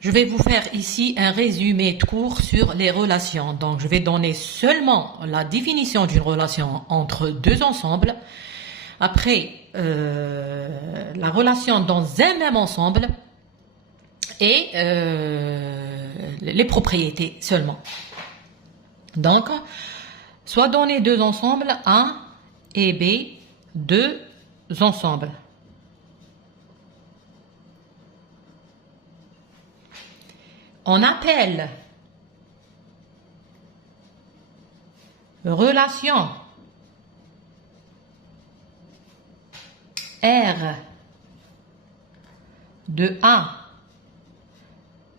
Je vais vous faire ici un résumé de cours sur les relations. Donc, je vais donner seulement la définition d'une relation entre deux ensembles. Après, la relation dans un même ensemble et les propriétés seulement. Donc, soit donner deux ensembles, A et B, deux ensembles. On appelle relation R de A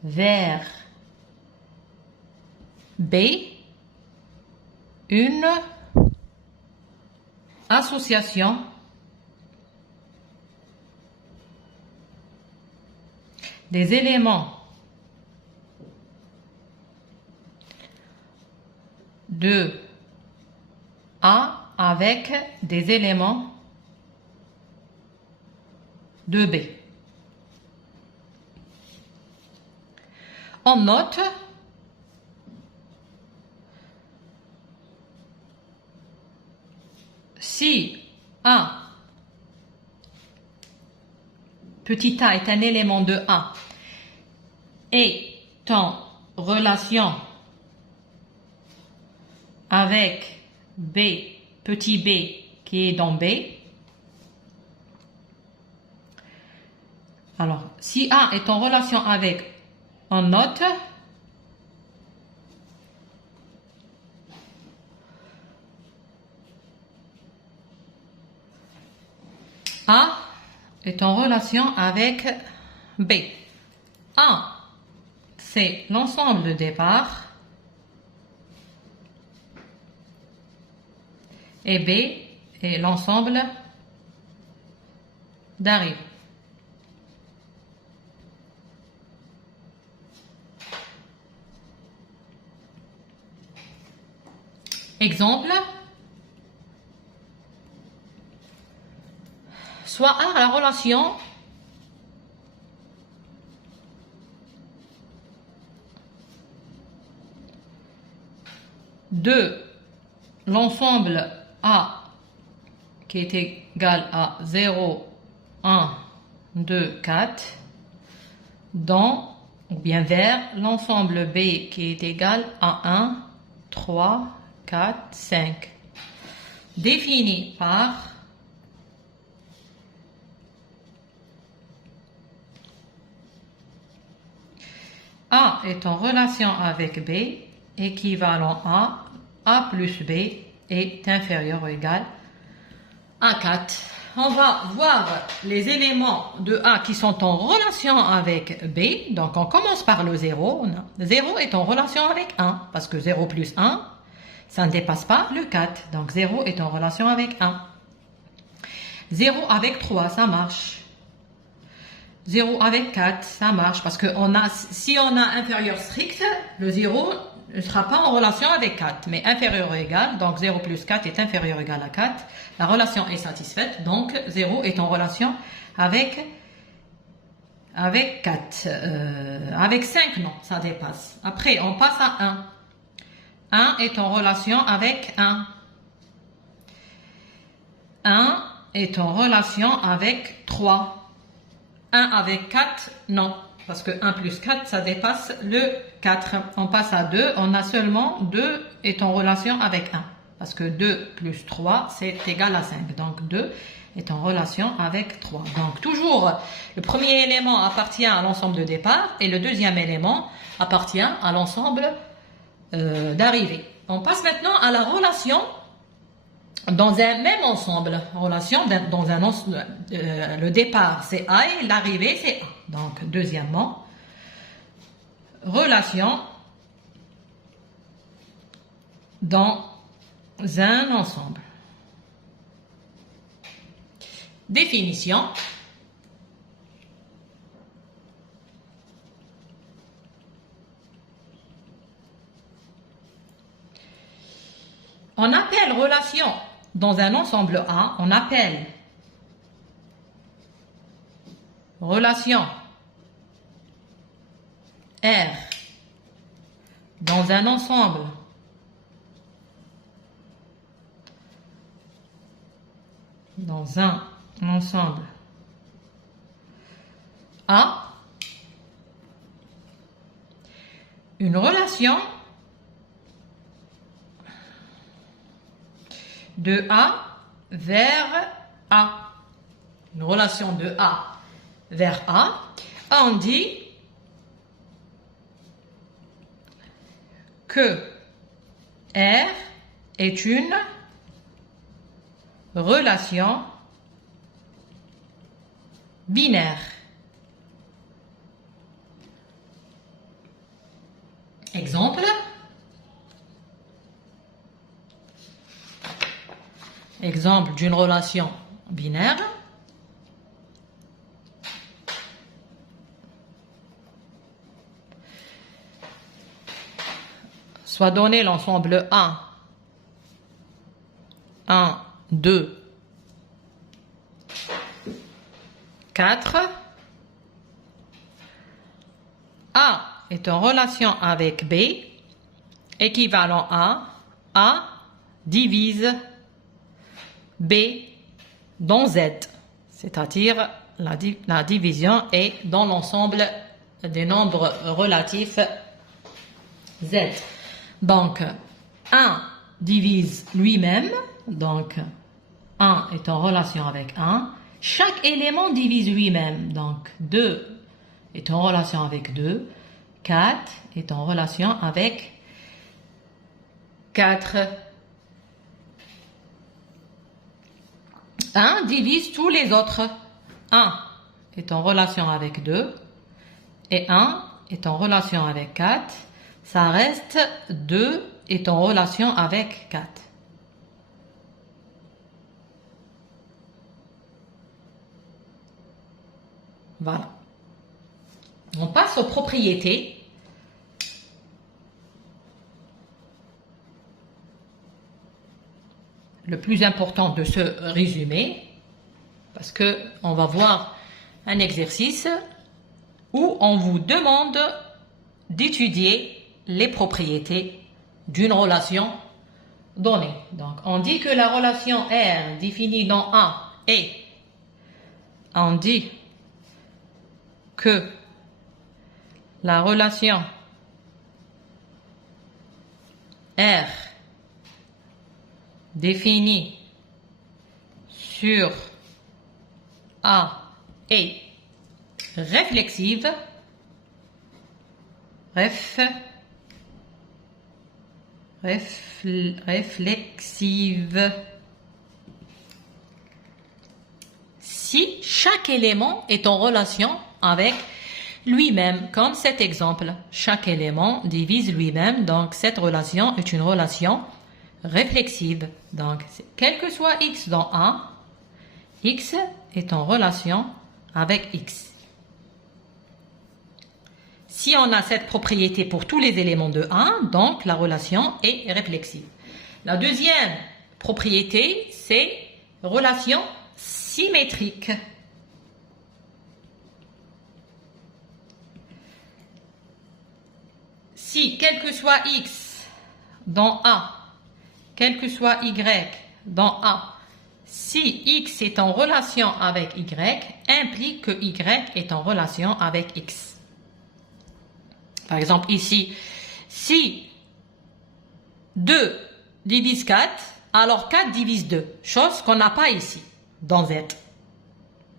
vers B une association des éléments de A avec des éléments de B. On note si A, petit a est un élément de A, est en relation avec B, petit b qui est dans B. Alors, si A est en relation avec, on note A est en relation avec B. A, c'est l'ensemble de départ et B est l'ensemble d'arrivée. Exemple, soit A la relation de l'ensemble A qui est égal à 0, 1, 2, 4 dans ou bien vers l'ensemble B qui est égal à 1, 3, 4, 5 défini par A est en relation avec B équivalent à A plus B est inférieur ou égal à 4. On va voir les éléments de A qui sont en relation avec B. Donc, on commence par le 0. 0 est en relation avec 1, parce que 0 plus 1, ça ne dépasse pas le 4. Donc, 0 est en relation avec 1. 0 avec 3, ça marche. 0 avec 4, ça marche, parce que si on a inférieur strict, le 0 ne sera pas en relation avec 4, mais inférieur ou égal, donc 0 plus 4 est inférieur ou égal à 4. La relation est satisfaite, donc 0 est en relation avec 4. Avec 5, non, ça dépasse. Après, on passe à 1. 1 est en relation avec 1. 1 est en relation avec 3. 1 avec 4, non. Parce que 1 plus 4, ça dépasse le 4. On passe à 2. On a seulement 2 est en relation avec 1. Parce que 2 plus 3, c'est égal à 5. Donc 2 est en relation avec 3. Donc toujours, le premier élément appartient à l'ensemble de départ et le deuxième élément appartient à l'ensemble d'arrivée. On passe maintenant à la relation dans un même ensemble. Relation dans un ensemble, le départ c'est A et l'arrivée c'est A. Donc deuxièmement, relation dans un ensemble. Définition. On appelle relation dans un ensemble A, on appelle relation R dans un ensemble A, une relation de A vers A. Une relation de A vers A. On dit que R est une relation binaire. Exemple. Exemple d'une relation binaire. Soit donné l'ensemble A, 1, 2, 4. A est en relation avec B, équivalent à A divise B dans Z, c'est-à-dire la division est dans l'ensemble des nombres relatifs Z. Donc, 1 divise lui-même, donc 1 est en relation avec 1. Chaque élément divise lui-même, donc 2 est en relation avec 2. 4 est en relation avec 4. 1 divise tous les autres. 1 est en relation avec 2 et 1 est en relation avec 4. Ça reste 2 est en relation avec 4. Voilà. On passe aux propriétés. Le plus important de ce résumé, parce que on va voir un exercice où on vous demande d'étudier les propriétés d'une relation donnée. Donc, on dit que la relation R définie dans A est, on dit que la relation R définie sur A est réflexive, réflexive si chaque élément est en relation avec lui-même, comme cet exemple. Chaque élément divise lui-même, donc cette relation est une relation réflexive. Donc, quel que soit x dans A, x est en relation avec x. Si on a cette propriété pour tous les éléments de A, donc la relation est réflexive. La deuxième propriété, c'est relation symétrique. Si, quel que soit x dans A, quel que soit y dans A, si x est en relation avec y, implique que y est en relation avec x. Par exemple, ici, si 2 divise 4, alors 4 divise 2, chose qu'on n'a pas ici, dans Z.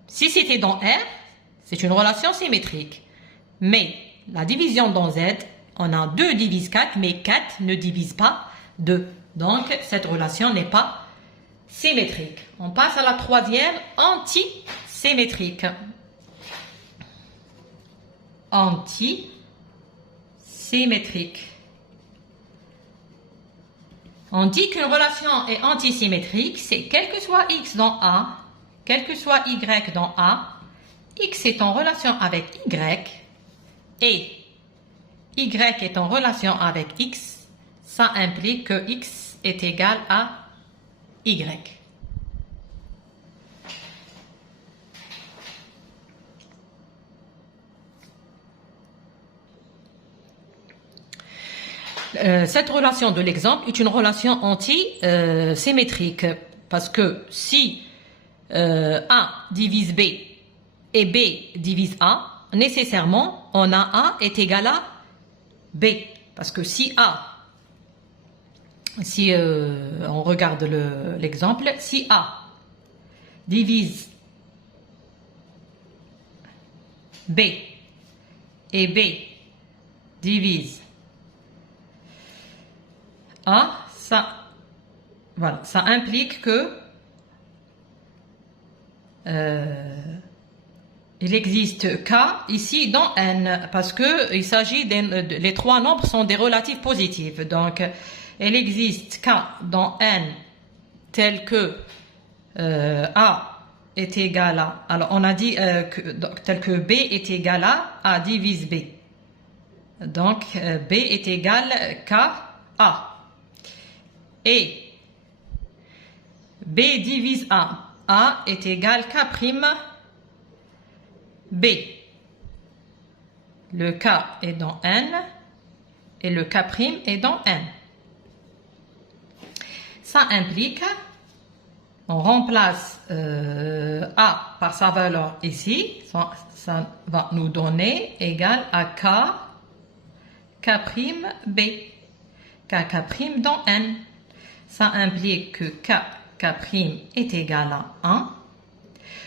Si c'était dans R, c'est une relation symétrique. Mais la division dans Z, on a 2 divise 4, mais 4 ne divise pas 2. Donc, cette relation n'est pas symétrique. On passe à la troisième, antisymétrique. Antisymétrique. On dit qu'une relation est antisymétrique, c'est quel que soit x dans A, quel que soit y dans A, x est en relation avec y et y est en relation avec x, ça implique que x est égal à y. Cette relation de l'exemple est une relation anti-symétrique parce que si A divise B et B divise A, nécessairement on a A est égal à B. Parce que si on regarde l'exemple, si A divise B et B divise A, ça implique que il existe K ici dans N, parce que il s'agit les trois nombres sont des relatifs positifs. Donc, il existe K dans N tel que A est égal à, alors on a dit tel que B est égal à A divise B. Donc, B est égal K A. Et B divise A est égal K prime B. Le K est dans N et le K prime est dans N. Ça implique, on remplace A par sa valeur ici, ça va nous donner égal à K prime B. K prime dans N. Ça implique que K prime est égal à 1.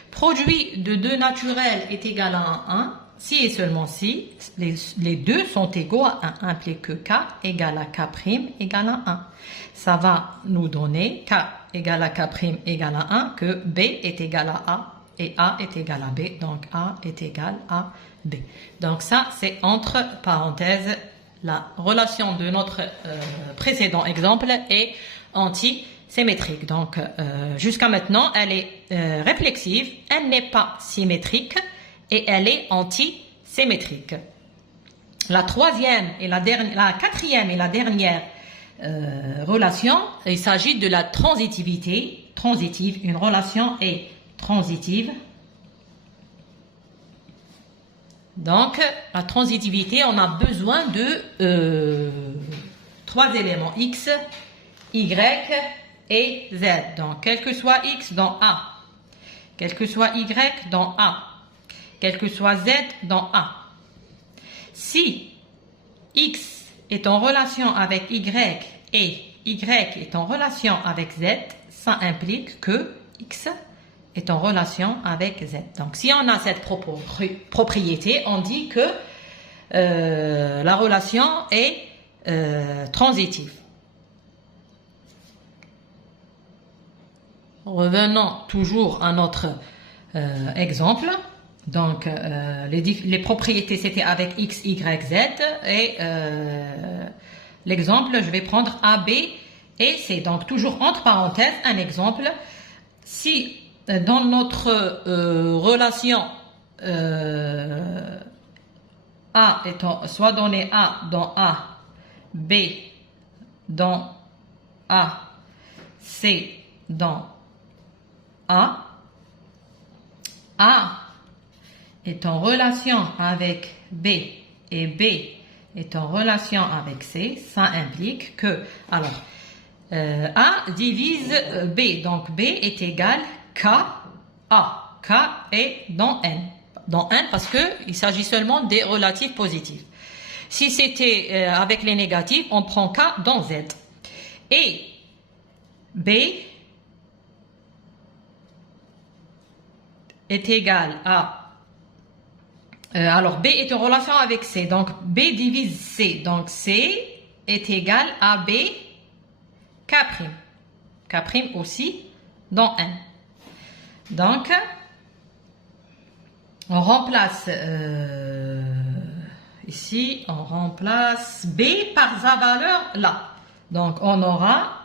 Produit de deux naturels est égal à 1 si et seulement si les deux sont égaux à 1, implique que K égale à K prime égale à 1. Ça va nous donner K égale à K prime égale à 1 que B est égal à A et A est égal à B, donc A est égal à B. Donc ça c'est entre parenthèses la relation de notre précédent exemple est antisymétrique. Donc jusqu'à maintenant elle est réflexive, elle n'est pas symétrique et elle est antisymétrique. La troisième et la quatrième et la dernière relation, il s'agit de la transitivité. Transitive, une relation est transitive. Donc, la transitivité, on a besoin de trois éléments, X, Y et Z. Donc, quel que soit X dans A, quel que soit Y dans A, quel que soit Z dans A. Si X est en relation avec Y et Y est en relation avec Z, ça implique que X est en relation avec Z. Donc, si on a cette propriété, on dit que la relation est transitive. Revenons toujours à notre exemple. Donc, les propriétés, c'était avec X, Y, Z. Et l'exemple, je vais prendre A, B et C. Donc, toujours entre parenthèses, un exemple. Si dans notre relation A étant soit donné A dans A, B dans A, C dans A est en relation avec B et B est en relation avec C, ça implique que, alors, A divise B, donc B est égal K A. K est dans N. Dans N parce qu'il s'agit seulement des relatifs positifs. Si c'était avec les négatifs, on prend K dans Z. Et B est égal à... alors, B est en relation avec C. Donc, B divise C. Donc, C est égal à B K prime. K prime aussi dans N. Donc, on remplace ici, on remplace B par sa valeur là. Donc, on aura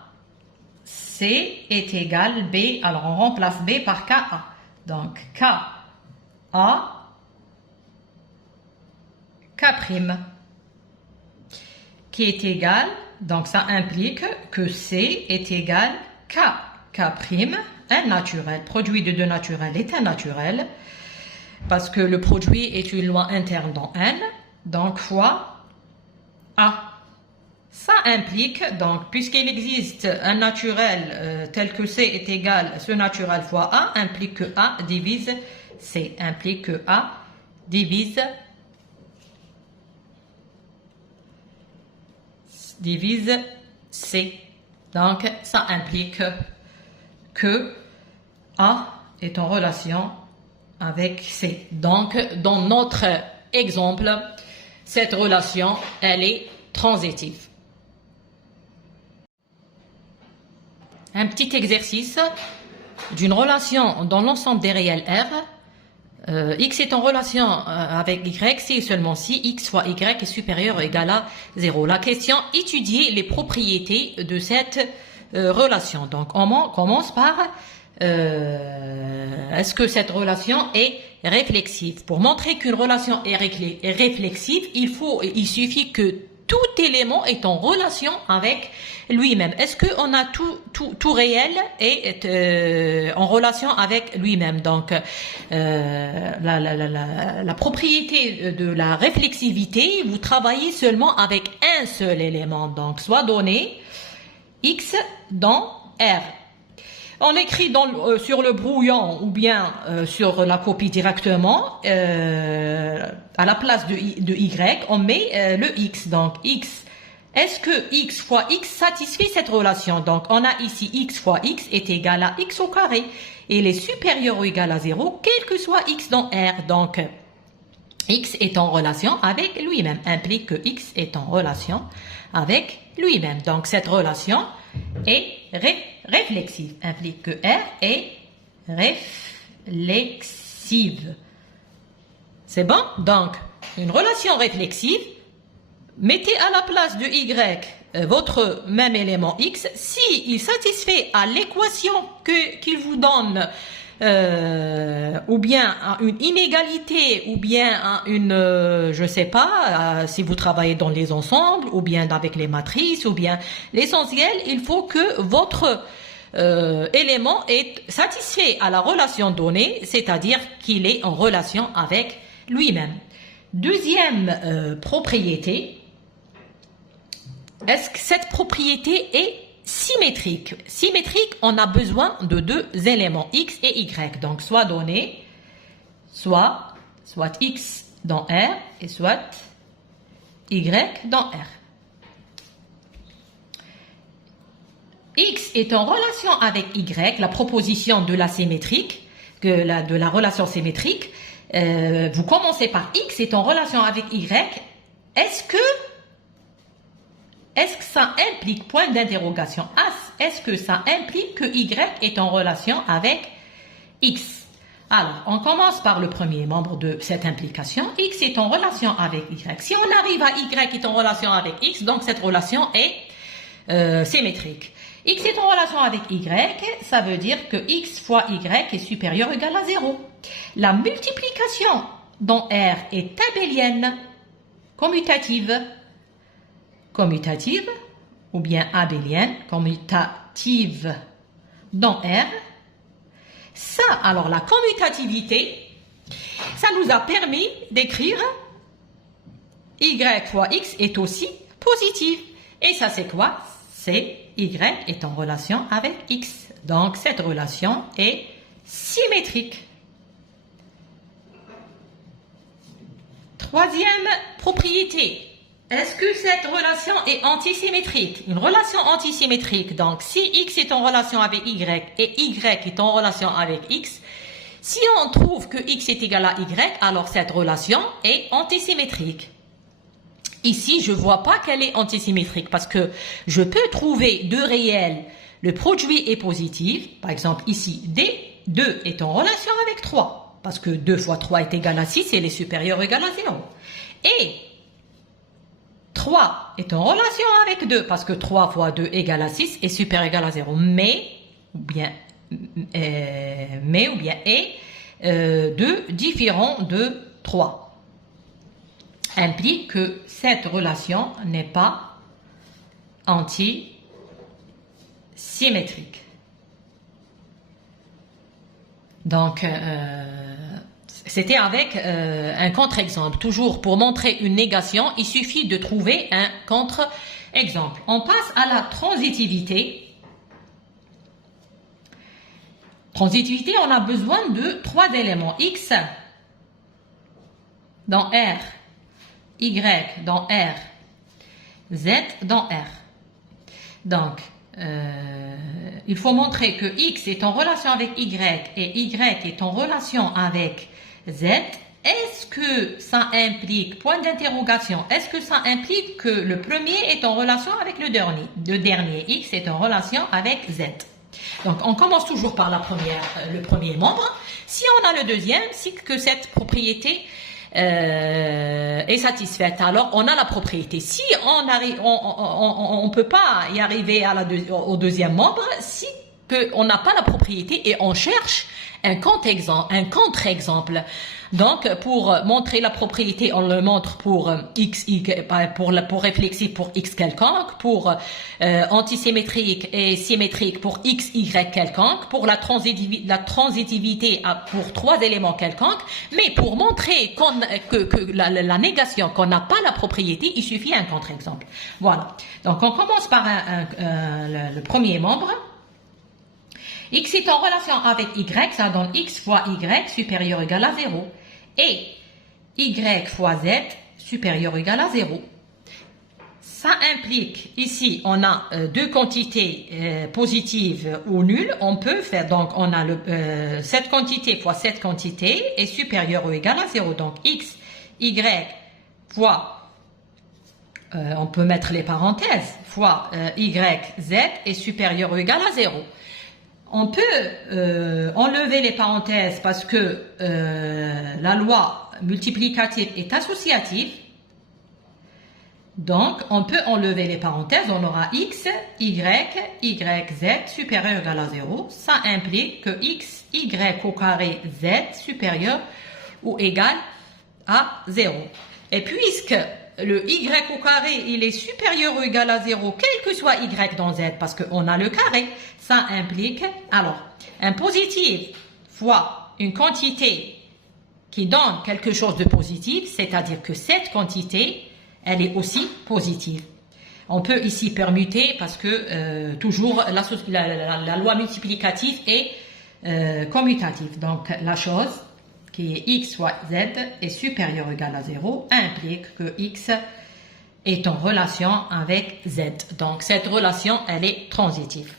C est égal B. Alors, on remplace B par KA. Donc, KA K prime qui est égal, donc ça implique que C est égal K prime, un naturel, produit de deux naturels est un naturel, parce que le produit est une loi interne dans N, donc fois A. Ça implique, donc, puisqu'il existe un naturel tel que C est égal, ce naturel fois A, implique que A divise C, implique que A divise C. Donc, ça implique que A est en relation avec C. Donc, dans notre exemple, cette relation, elle est transitive. Un petit exercice d'une relation dans l'ensemble des réels R. X est en relation avec Y si et seulement si X fois Y est supérieur ou égal à 0. La question, étudier les propriétés de cette relation. Donc, on commence par est-ce que cette relation est réflexive? Pour montrer qu'une relation est réflexive, il suffit que tout élément est en relation avec lui-même. Est-ce qu'on a tout réel est en relation avec lui-même? Donc, la propriété de la réflexivité, vous travaillez seulement avec un seul élément. Donc, soit donné X dans R. On écrit sur le brouillon ou bien sur la copie directement, à la place de Y, on met le X. Donc, X, est-ce que X fois X satisfait cette relation? Donc, on a ici X fois X est égal à X au carré. Et il est supérieur ou égal à 0, quel que soit X dans R. Donc, X est en relation avec lui-même, implique que X est en relation avec lui-même. Donc, cette relation est réflexive, implique que R est réflexive. C'est bon? Donc, une relation réflexive, mettez à la place de Y votre même élément X, si il satisfait à l'équation qu'il vous donne, ou bien à une inégalité, ou bien à une, je sais pas, si vous travaillez dans les ensembles, ou bien avec les matrices, ou bien l'essentiel, il faut que votre élément est satisfait à la relation donnée, c'est-à-dire qu'il est en relation avec lui-même. Deuxième propriété, est-ce que cette propriété est symétrique? Symétrique, on a besoin de deux éléments, X et Y. Donc, soit donné, soit X dans R et soit Y dans R. X est en relation avec Y, la proposition de la symétrique, de la relation symétrique. Vous commencez par X est en relation avec Y. Est-ce que ça implique, point d'interrogation, est-ce que ça implique que Y est en relation avec X? Alors, on commence par le premier membre de cette implication. X est en relation avec Y. Si on arrive à Y est en relation avec X, donc cette relation est symétrique. X est en relation avec Y, ça veut dire que X fois Y est supérieur ou égal à 0. La multiplication dans R est abélienne, commutative, ou bien abélienne, commutative dans R. Ça, alors la commutativité, ça nous a permis d'écrire Y fois X est aussi positive. Et ça c'est quoi? C'est Y est en relation avec X. Donc cette relation est symétrique. Troisième propriété. Est-ce que cette relation est antisymétrique? Une relation antisymétrique, donc si X est en relation avec Y et Y est en relation avec X, si on trouve que X est égal à Y, alors cette relation est antisymétrique. Ici, je ne vois pas qu'elle est antisymétrique parce que je peux trouver deux réels, le produit est positif, par exemple ici, 2 est en relation avec 3, parce que 2 fois 3 est égal à 6 et elle est supérieure ou égale à 0. Et 3 est en relation avec 2, parce que 3 fois 2 égale à 6 est supérieur ou égal à 0. Mais, ou bien, 2 différent de 3 implique que cette relation n'est pas antisymétrique. Donc, c'était avec un contre-exemple. Toujours pour montrer une négation, il suffit de trouver un contre-exemple. Exemple, on passe à la transitivité. Transitivité, on a besoin de 3 éléments. X dans R, Y dans R, Z dans R. Donc, il faut montrer que X est en relation avec Y et Y est en relation avec Z. Est-ce que ça implique, point d'interrogation, est-ce que ça implique que le premier est en relation avec le dernier, X est en relation avec Z? Donc, on commence toujours par le premier membre. Si on a le deuxième, c'est que cette propriété est satisfaite. Alors, on a la propriété. Si on peut pas y arriver au deuxième membre, si on n'a pas la propriété et on cherche un contre-exemple. Donc, pour montrer la propriété, on le montre pour x, pour réflexif pour x quelconque, pour antisymétrique et symétrique pour x, y quelconque, pour la transitivité pour 3 éléments quelconques. Mais pour montrer que la négation, qu'on n'a pas la propriété, il suffit un contre-exemple. Voilà. Donc, on commence par le premier membre. X est en relation avec Y, ça donne X fois Y supérieur ou égal à 0. Et Y fois Z supérieur ou égal à 0. Ça implique, ici, on a 2 quantités positives ou nulles. On peut faire, donc on a cette quantité fois cette quantité est supérieure ou égal à 0. Donc X, Y fois, on peut mettre les parenthèses, fois Y, Z est supérieur ou égal à 0. On peut enlever les parenthèses parce que la loi multiplicative est associative. Donc, on peut enlever les parenthèses. On aura x, y, z supérieur ou égal à 0. Ça implique que x, y au carré, z supérieur ou égal à 0. Et puisque le y au carré, il est supérieur ou égal à 0, quel que soit y dans z, parce qu'on a le carré, ça implique, alors, un positif fois une quantité qui donne quelque chose de positif, c'est-à-dire que cette quantité, elle est aussi positive. On peut ici permuter parce que toujours la loi multiplicative est commutative. Donc, la chose qui est x fois z est supérieur ou égal à 0 implique que x est en relation avec z. Donc, cette relation, elle est transitive.